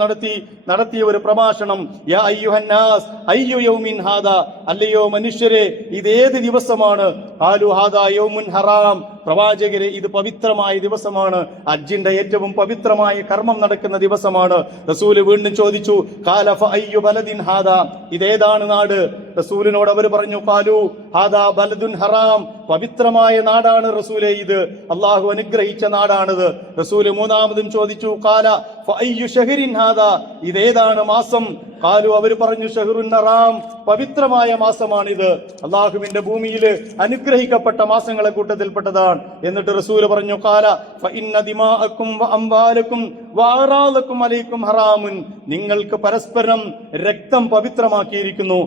നടത്തിയ ഒരു പ്രഭാഷണം, യാ അയ്യുഹന്നാസ് അയ്യു യൗമിൻ ഹാദാ, അല്ലയോ മനുഷ്യരെ ഇതേത് ദിവസമാണ്? ഖാലു ഹാദാ യൗമുൻ ഹറാം, പ്രവാചകരെ ഇത് പവിത്രമായ ദിവസമാണ്, ഹജ്ജിന്റെ ഏറ്റവും പവിത്രമായ കർമ്മം നടക്കുന്ന ദിവസമാണ്. റസൂല് വീണ്ടും ചോദിച്ചു, ഖാല ഫഅയ്യു ബലദിൻ ഹാദാ, ഇതേതാണ് നാട്? റസൂലിനോട് അവർ പറഞ്ഞു, ഖാലു ഹാദാ ബലദുൻ ഹറാം, പവിത്രമായ നാടാണ് റസൂലേ ഇത്, അള്ളാഹു അനുഗ്രഹിച്ച നാടാണിത്. റസൂല് മൂന്നാമതും ചോദിച്ചു, ഖാല ഫഅയ്യു ശഹരിൻ ഹാദാ, ഇതേതാണ് മാസം? ഖാലു, അവർ പറഞ്ഞു, ഷഹ്റുൻ ഹറാം, പവിത്രമായ മാസമാണിത്, അള്ളാഹുവിന്റെ ഭൂമിയിൽ അനുഗ്രഹിക്കപ്പെട്ട മാസങ്ങളെ കൂട്ടത്തിൽപ്പെട്ടതാണ്. എന്നിട്ട് റസൂല് പറഞ്ഞു, ഖാല ഫഇന്ന ദിമാഅക്കും വഅംവാലക്കും വഅറാദക്കും അലൈക്കും ഹറാമുൻ, നിങ്ങൾക്ക് പരസ്പരം രക്തം പവിത്രമാക്കിയിരിക്കുന്നു,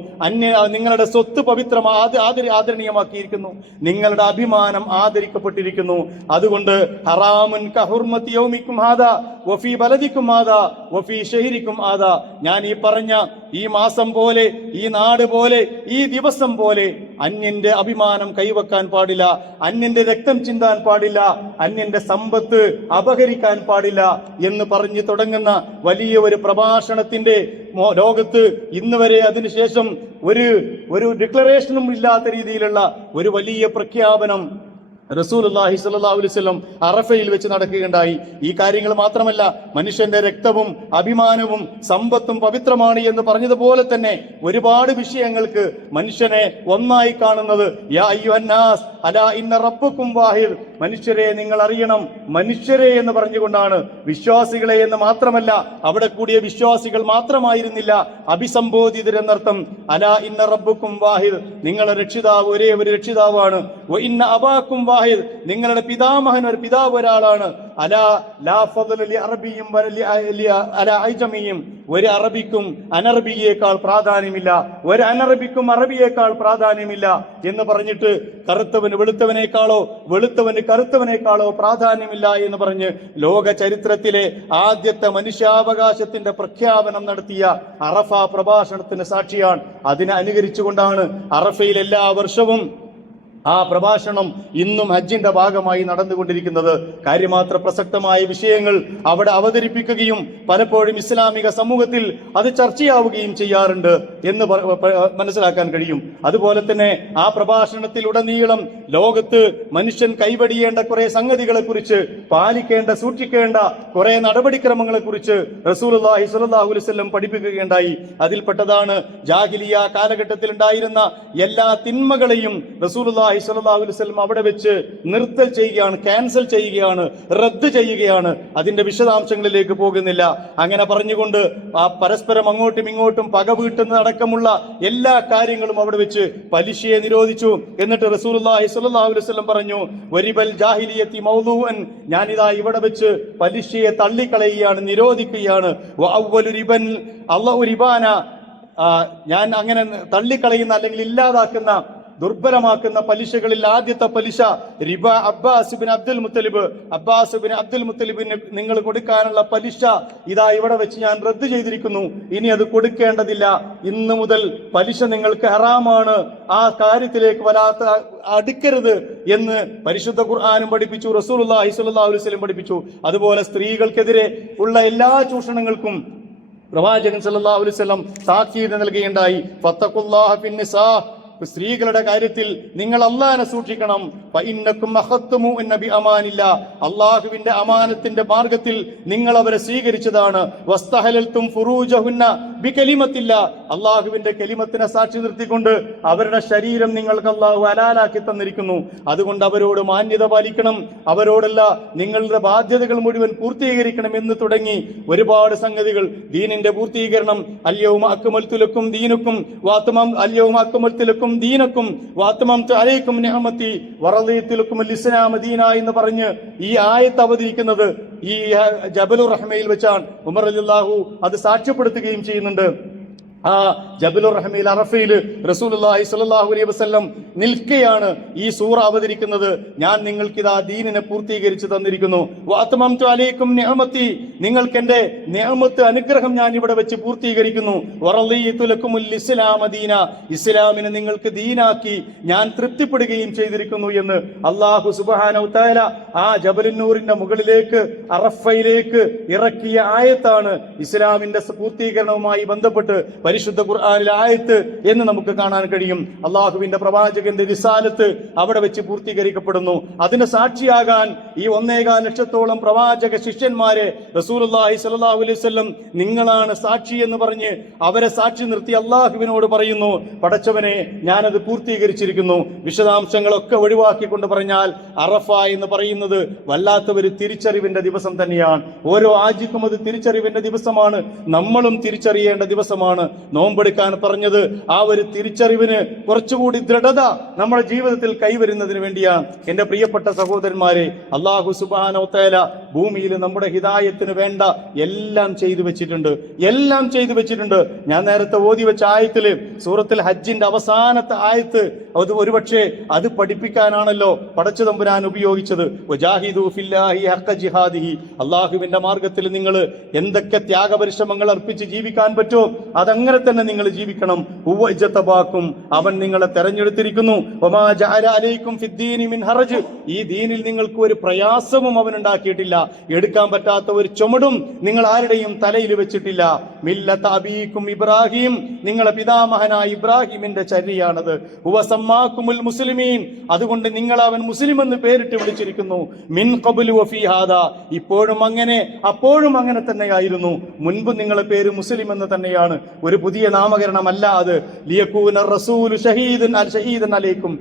നിങ്ങളുടെ സ്വത്ത് ആദരണീയമാക്കിയിരിക്കുന്നു, നിങ്ങളുടെ അഭിമാനം ആദരിക്കപ്പെട്ടിരിക്കുന്നു. അതുകൊണ്ട് ഹറാമുൻ കഹുർമത്തി യൗമിക്കും ഹാദാ വഫീ ബലദിക്കും ഹാദാ വഫീ ശഹരിക്കും ഹാദാ, ഞാൻ ഈ പറഞ്ഞ ഈ മാസം പോലെ, ഈ നാട് പോലെ, ഈ ദിവസം പോലെ അന്യന്റെ അഭിമാനം കൈവെക്കാൻ പാടില്ല, അന്യന്റെ രക്തം ചിന്താൻ പാടില്ല, അന്യന്റെ സമ്പത്ത് അപഹരിക്കാൻ പാടില്ല എന്ന് പറഞ്ഞു തുടങ്ങുന്ന വലിയ ഒരു പ്രഭാഷണത്തിന്റെ ലോകത്ത് ഇന്ന് വരെ അതിനുശേഷം ഒരു ഡിക്ലറേഷനും ഇല്ലാത്ത രീതിയിലുള്ള ഒരു വലിയ പ്രഖ്യാപനം റസൂലുള്ളാഹി സ്വല്ലല്ലാഹു അലൈഹി വസല്ലം അറഫയിൽ വെച്ച് നടക്കുകയുണ്ടായി. ഈ കാര്യങ്ങൾ മാത്രമല്ല, മനുഷ്യന്റെ രക്തവും അഭിമാനവും സമ്പത്തും പവിത്രമാണ് എന്ന് പറഞ്ഞതുപോലെ തന്നെ ഒരുപാട് വിഷയങ്ങൾക്ക് മനുഷ്യനെ ഒന്നായി കാണുന്നത്, യാ അയ്യുഹന്നാസ് അലാ ഇന്ന റബ്ബക്കും വാഹിദ്, മനുഷ്യരെ നിങ്ങൾ അറിയണം, മനുഷ്യരെ എന്ന് പറഞ്ഞുകൊണ്ടാണ്. വിശ്വാസികളെ എന്ന് മാത്രമല്ല, അവിടെ കൂടിയ വിശ്വാസികൾ മാത്രമായിരുന്നില്ല അഭിസംബോധിതരെന്നർത്ഥം. അലാ ഇന്ന റബ്ബക്കും വാഹിദ്, നിങ്ങളുടെ രക്ഷിതാവ് ഒരേ ഒരു രക്ഷിതാവാണ്. വ ഇന്ന അബാക്കും വാഹിദ്, നിങ്ങളുടെ പിതാമഹൻ ഒരു പിതാവ് ഒരാളാണ്. അലാ ലാ ഫദ്ല ലി അറബിയും അലാ അജ്മിയും, ഒരു അറബിക്കും അനറബിയേക്കാൾ പ്രാധാന്യമില്ല, ഒരു അനറബിക്കും അറബിയേക്കാൾ പ്രാധാന്യമില്ല എന്ന് പറഞ്ഞിട്ട് കറുത്തവന് വെളുത്തവനേക്കാളോ വെളുത്തവന് കറുത്തവനേക്കാളോ പ്രാധാന്യമില്ല എന്ന് പറഞ്ഞ് ലോക ചരിത്രത്തിലെ ആദ്യത്തെ മനുഷ്യാവകാശത്തിന്റെ പ്രഖ്യാപനം നടത്തിയ അറഫ പ്രഭാഷണത്തിന് സാക്ഷിയാണ്. അതിനെ അനുകരിച്ചുകൊണ്ടാണ് അറഫയിൽ എല്ലാ വർഷവും ആ പ്രഭാഷണം ഇന്നും ഹജ്ജിന്റെ ഭാഗമായി നടന്നുകൊണ്ടിരിക്കുന്നത്. കാര്യമാത്ര പ്രസക്തമായ വിഷയങ്ങൾ അവിടെ അവതരിപ്പിക്കുകയും പലപ്പോഴും ഇസ്ലാമിക സമൂഹത്തിൽ അത് ചർച്ചയാവുകയും ചെയ്യാറുണ്ട് എന്ന് മനസ്സിലാക്കാൻ കഴിയും. അതുപോലെ തന്നെ ആ പ്രഭാഷണത്തിലുടനീളം ലോകത്ത് മനുഷ്യൻ കൈവടിയേണ്ട കുറെ സംഗതികളെ കുറിച്ച്, പാലിക്കേണ്ട സൂക്ഷിക്കേണ്ട കുറെ നടപടിക്രമങ്ങളെ കുറിച്ച് റസൂലുള്ളാഹി സ്വല്ലല്ലാഹു അലൈഹി വസല്ലം പഠിപ്പിക്കുകയുണ്ടായി. അതിൽപ്പെട്ടതാണ് ജാഹിലിയ കാലഘട്ടത്തിൽ ഉണ്ടായിരുന്ന എല്ലാ തിന്മകളെയും റസൂലുള്ളാഹി സ്വല്ലല്ലാഹു അലൈഹി വസല്ലം അവിടെ വെച്ച് നിർത്തൽ ചെയ്യുകയാണ്, ക്യാൻസൽ ചെയ്യുകയാണ്, റദ്ദ് ചെയ്യുകയാണ്. അതിന്റെ വിശദാംശങ്ങളിലേക്ക് പോകുന്നില്ല. അങ്ങനെ പറഞ്ഞുകൊണ്ട് ആ പരസ്പരം അങ്ങോട്ടും ഇങ്ങോട്ടും പക വീട്ടുന്നതടക്കമുള്ള എല്ലാ കാര്യങ്ങളും അവിടെ വെച്ച് പലിശയെ നിരോധിച്ചു. എന്നിട്ട് റസൂലുള്ളാഹി സ്വല്ലല്ലാഹു അലൈഹി വസല്ലം പറഞ്ഞു, വരിബൽ ജാഹിലിയത്തി മൗദൂഅൻ, ഞാനിതാ ഇവിടെ വെച്ച് പലിശയെ തള്ളിക്കളയുകയാണ്, നിരോധിക്കുകയാണ്. വഅവ്വലു റിബൻ അല്ലാഹു റിബാന, ഞാൻ അങ്ങനെ തള്ളിക്കളയുന്ന അല്ലെങ്കിൽ ഇല്ലാതാക്കുന്ന ദുർബലമാക്കുന്ന പലിശകളിൽ ആദ്യത്തെ പലിശ റിബ അബ്ബാസ് ബിൻ അബ്ദുൽ മുത്തലിബിന് നിങ്ങൾ കൊടുക്കാനുള്ള പലിശ ഇതാ ഇവിടെ വെച്ച് ഞാൻ റദ്ദ് ചെയ്തിരിക്കുന്നു, ഇനി അത് കൊടുക്കേണ്ടതില്ല, ഇന്നു മുതൽ പലിശ നിങ്ങൾക്ക് ഹറാമാണ്, ആ കാര്യത്തിലേക്ക് വല്ലാത്ത അടുക്കരുത് എന്ന് പരിശുദ്ധ ഖുർആനും പഠിപ്പിച്ചു, റസൂലുള്ളാഹി സ്വല്ലല്ലാഹു അലൈഹി വസല്ലം പഠിപ്പിച്ചു. അതുപോലെ സ്ത്രീകൾക്കെതിരെ ഉള്ള എല്ലാ ചൂഷണങ്ങൾക്കും പ്രവാചകൻ സല്ലല്ലാഹു അലൈഹി വസല്ലം താക്കീത് നൽകുകയുണ്ടായി. ഫത്തഖുല്ലാഹ ഫിന്നിസാ, സ്ത്രീകളുടെ കാര്യത്തിൽ നിങ്ങൾ അല്ലാഹനെ സൂക്ഷിക്കണം. അള്ളാഹുവിന്റെ അമാനത്തിന്റെ മാർഗത്തിൽ നിങ്ങൾ അവരെ സ്വീകരിച്ചതാണ്. അള്ളാഹുവിന്റെ കലിമത്തിനെ സാക്ഷി നിർത്തിക്കൊണ്ട് അവരുടെ ശരീരം നിങ്ങൾക്ക് അള്ളാഹു ഹലാലാക്കി തന്നിരിക്കുന്നു. അതുകൊണ്ട് അവരോട് മാന്യത പാലിക്കണം, അവരോടല്ല നിങ്ങളുടെ ബാധ്യതകൾ മുഴുവൻ പൂർത്തീകരിക്കണം എന്ന് തുടങ്ങി ഒരുപാട് സംഗതികൾ. ദീനിന്റെ പൂർത്തീകരണം, അൽയൗമ അക്മൽതു ലക്കും ദീനുക്കും വഅത്മം അൽയൗമ അക്മൽതു ലക്കും ദീനക്കും വഅത്മംതു അലൈക്കും നിഅമതി വറദീതു ലക്കും അൽ ഇസ്ലാമ ദീന എന്ന് പറഞ്ഞ് ഈ ആയത്ത് അവതരിക്കുന്നത് ഈ ജബലുർ റഹ്മയിൽ വെച്ചാണ്. ഉമർ റളിയല്ലാഹു അത് സാക്ഷ്യപ്പെടുത്തുകയും ചെയ്യുന്നുണ്ട്. ആ ജബലുർ റഹ്മയിൽ അറഫയിൽ റസൂലുള്ളാഹി സ്വല്ലല്ലാഹു അലൈഹി വസല്ലം നിൽക്കെയാണ് ഈ സൂറ അവതരിക്കുന്നത്. ഞാൻ നിങ്ങൾക്കിതാ ദീനിനെ പൂർത്തീകരിച്ചു തന്നിരിക്കുന്നു. വഅത്മംതു അലൈക്കും നിഅമതി, നിങ്ങൾക്ക് എന്റെ നിഅമത്ത് അനുഗ്രഹം ഞാൻ ഇവിടെ വെച്ച് പൂർത്തീകരിക്കുന്നു. വറളിതു ലക്കുമുൽ ഇസ്ലാമ ദീന, ഇസ്ലാമിനെ നിങ്ങൾക്ക് ദീനാക്കി ഞാൻ തൃപ്തിപ്പെടുകയും ചെയ്തിരിക്കുന്നു എന്ന് അല്ലാഹു സുബ്ഹാനഹു തആല ആ ജബലുന്നൂറിന്റെ മുകളിലേക്ക് അറഫയിലേക്ക് ഇറക്കിയ ആയത്താണ് ഇസ്ലാമിന്റെ പൂർത്തീകരണവുമായി ബന്ധപ്പെട്ട് പരിശുദ്ധ ഖുർആനിലെ ആയത്ത് എന്ന് നമുക്ക് കാണാൻ കഴിയും. അള്ളാഹുവിന്റെ പ്രവാചകന്റെ റിസാലത്ത് അവിടെ വെച്ച് പൂർത്തീകരിക്കപ്പെടുന്നു. അതിന് സാക്ഷിയാകാൻ ഈ 1.25 ലക്ഷത്തോളം പ്രവാചക ശിഷ്യന്മാരെ റസൂലുള്ളാഹി സ്വല്ലല്ലാഹു അലൈഹി വസല്ലം നിങ്ങളാണ് സാക്ഷി എന്ന് പറഞ്ഞ് അവരെ സാക്ഷി നിർത്തി അള്ളാഹുവിനോട് പറയുന്നു, പടച്ചവനെ ഞാനത് പൂർത്തീകരിച്ചിരിക്കുന്നു. വിശദാംശങ്ങളൊക്കെ ഒഴിവാക്കിക്കൊണ്ട് പറഞ്ഞാൽ അറഫ എന്ന് പറയുന്നത് വല്ലാത്ത ഒരു തിരിച്ചറിവിന്റെ ദിവസം തന്നെയാണ്. ഓരോ ആജിക്കും അത് തിരിച്ചറിവിന്റെ ദിവസമാണ്. നമ്മളും തിരിച്ചറിയേണ്ട ദിവസമാണ്. നോമ്പെടുക്കാൻ പറഞ്ഞത് ആ ഒരു തിരിച്ചറിവിന് കുറച്ചുകൂടി ദൃഢത നമ്മുടെ ജീവിതത്തിൽ കൈവരുന്നതിന് വേണ്ടിയാണ്. എന്റെ പ്രിയപ്പെട്ട സഹോദരന്മാരെ, അല്ലാഹു സുബ്ഹാനഹു വതആല ഭൂമിയിൽ നമ്മുടെ ഹിദായത്തിന് വേണ്ട എല്ലാം ചെയ്തു വെച്ചിട്ടുണ്ട്. ഞാൻ നേരത്തെ ഓതി വെച്ച ആയത്തില് സൂറത്തുൽ ഹജ്ജിന്റെ അവസാനത്തെ ആയത്ത് അത് ഒരുപക്ഷെ അത് പഠിപ്പിക്കാനാണല്ലോ പടച്ച തമ്പുരാൻ ഉപയോഗിച്ചത്. വജാഹിദു ഫില്ലാഹി ഹഖ ജിഹാദിഹി, അല്ലാഹുവിന്റെ മാർഗത്തിൽ നിങ്ങൾ എന്തൊക്കെ ത്യാഗപരിശ്രമങ്ങൾ അർപ്പിച്ച് ജീവിക്കാൻ പറ്റുമോ അതങ്ങനെ തന്നെ നിങ്ങൾ ജീവിക്കണം. ഹുവ്വജതബാക്കും, അവൻ നിങ്ങളെ തെരഞ്ഞെടുത്തിരിക്കുന്നു. വമാ ജഅല അലൈക്കും ഫിദ്ദീനി മിൻ ഹറജ്, ഈ ദീനിൽ നിങ്ങൾക്ക് ഒരു പ്രയാസവും അവൻ ഉണ്ടാക്കിയിട്ടില്ല. എടുക്കാൻ പറ്റാത്ത ഒരു ചുമടും നിങ്ങൾ ആരുടെയും തലയിൽ വെച്ചിട്ടില്ല. മില്ലത അബീക്കും ഇബ്രാഹിം, നിങ്ങളെ പിതാമഹനായ ഇബ്രാഹിമിന്റെ ചര്യയാണത്. ഹുവ സമ്മാക്കുമുൽ മുസ്ലിമീൻ, അതുകൊണ്ട് നിങ്ങൾ അവൻ മുസ്ലിം എന്ന് പേരിട്ട് വിളിച്ചിരിക്കുന്നു. മിൻ ഖബ്ലു വഫീ ഹാദാ, ഇപ്പോഴും അങ്ങനെ അപ്പോഴും അങ്ങനെ തന്നെയായിരുന്നു. മുൻപ് നിങ്ങളെ പേര് മുസ്ലിം എന്ന് തന്നെയാണ്, ഒരു പുതിയ നാമകരണമല്ല അത്. ലിയകൂന റസൂലു ഷഹീദൻ അലൈക്കും,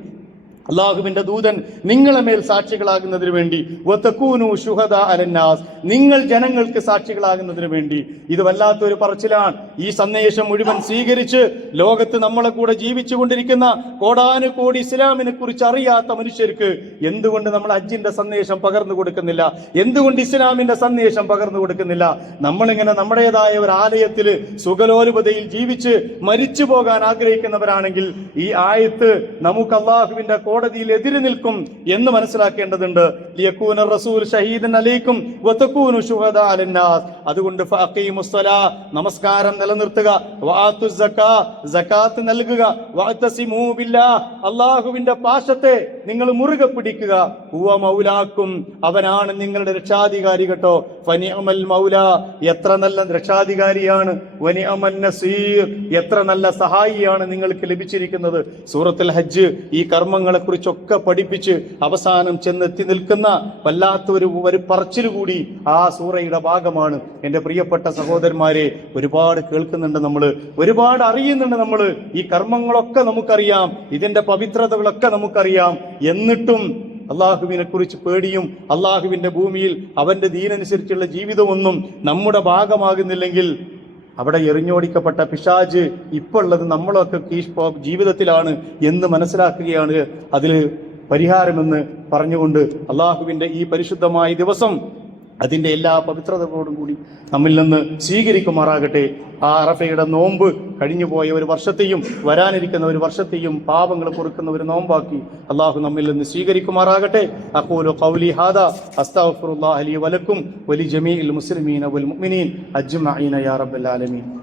അള്ളാഹുവിന്റെ ദൂതൻ നിങ്ങളെ മേൽ സാക്ഷികളാകുന്നതിന് വേണ്ടി. വതകൂനു ശുഹദാ അലന്നാസ്, നിങ്ങൾ ജനങ്ങൾക്ക് സാക്ഷികളാകുന്നതിന് വേണ്ടി. ഇത് വല്ലാത്തൊരു പറച്ചിലാണ്. ഈ സന്ദേശം മുഴുവൻ സ്വീകരിച്ച് ലോകത്ത് നമ്മളെ കൂടെ ജീവിച്ചു കൊണ്ടിരിക്കുന്ന കോടാനുകോടി ഇസ്ലാമിനെ കുറിച്ച് അറിയാത്ത മനുഷ്യർക്ക് എന്തുകൊണ്ട് നമ്മൾ ഹജ്ജിന്റെ സന്ദേശം പകർന്നു കൊടുക്കുന്നില്ല? എന്തുകൊണ്ട് ഇസ്ലാമിന്റെ സന്ദേശം പകർന്നു കൊടുക്കുന്നില്ല? നമ്മളിങ്ങനെ നമ്മുടേതായ ഒരു ആലയത്തിൽ സുഖലോലുപതയിൽ ജീവിച്ച് മരിച്ചു പോകാൻ ആഗ്രഹിക്കുന്നവരാണെങ്കിൽ ഈ ആയത്ത് നമുക്ക് അള്ളാഹുവിന്റെ കോടതിയിൽ എതിര് നിൽക്കും എന്ന് മനസ്സിലാക്കേണ്ടതുണ്ട്. ലിയകൂന റസൂൽ ഷഹീദൻ അലൈക്കും വതകൂനു ശുഹദാ അലന്നാസ്, അതുകൊണ്ട് ഫഅഖീമുസ്സലാ, നമസ്കാരം നിലനിർത്തുക. വആതു സക്കാ, സകാത്ത് നൽകുക. വഅതസിമൂ ബില്ലാഹ്, അല്ലാഹുവിന്റെ പാശത്തെ നിങ്ങൾ മുറുകെ പിടിക്കുക. ഹുവ മൗലാക്കും, അവനാണ് നിങ്ങളുടെ രക്ഷാധികാരി കേട്ടോ. ഫനിഅമൽ മൗലാ, എത്ര നല്ല രക്ഷാധികാരിയാണ്. വനിഅമൻ നസീർ, എത്ര നല്ല സഹായിയാണ് നിങ്ങൾക്ക് ലഭിച്ചിരിക്കുന്നത്. സൂറത്തുൽ ഹജ്ജ് ഈ കർമ്മങ്ങളെ കുറിച്ചൊക്കെ പഠിപ്പിച്ച് അവസാനം ചെന്നെത്തി നിൽക്കുന്ന വല്ലാത്തൊരു പറച്ചിൽ കൂടി ആ സൂറയുടെ ഭാഗമാണ്. എന്റെ പ്രിയപ്പെട്ട സഹോദരന്മാരെ, ഒരുപാട് കേൾക്കുന്നുണ്ട് നമ്മൾ, ഒരുപാട് അറിയുന്നുണ്ട് നമ്മൾ. ഈ കർമ്മങ്ങളൊക്കെ നമുക്കറിയാം, ഇതിന്റെ പവിത്രതകളൊക്കെ നമുക്കറിയാം. എന്നിട്ടും അള്ളാഹുവിനെ കുറിച്ച് പേടിയും അള്ളാഹുവിന്റെ ഭൂമിയിൽ അവന്റെ ദീനനുസരിച്ചുള്ള ജീവിതമൊന്നും നമ്മുടെ ഭാഗമാകുന്നില്ലെങ്കിൽ അവിടെ എറിഞ്ഞോടിക്കപ്പെട്ട പിശാച് ഇപ്പോൾ ഉള്ളത് നമ്മളൊക്കെ ജീവിതത്തിലാണ് എന്ന് മനസ്സിലാക്കുകയാണ് അതിൽ പരിഹാരമെന്ന് പറഞ്ഞുകൊണ്ട് അള്ളാഹുവിന്റെ ഈ പരിശുദ്ധമായ ദിവസം അതിന്റെ എല്ലാ പവിത്രതകളോടും കൂടി നമ്മിൽ നിന്ന് സ്വീകരിക്കുമാറാകട്ടെ. ആ അറഫയുടെ നോമ്പ് കഴിഞ്ഞുപോയ ഒരു വർഷത്തെയും വരാനിരിക്കുന്ന ഒരു വർഷത്തെയും പാപങ്ങൾ പൊറുക്കുന്ന ഒരു നോമ്പാക്കി അള്ളാഹു നമ്മിൽ നിന്ന് സ്വീകരിക്കുമാറാകട്ടെ. അഖൂലു ഖൗലി ഹാദാ അസ്തഗ്ഫിറുല്ലാഹ ലി വലക്കും വലി ജമീഇൽ മുസ്ലിമീന വൽ മുഅ്മിനീൻ അജ്മഈന യാ റബ്ബൽ ആലമീൻ.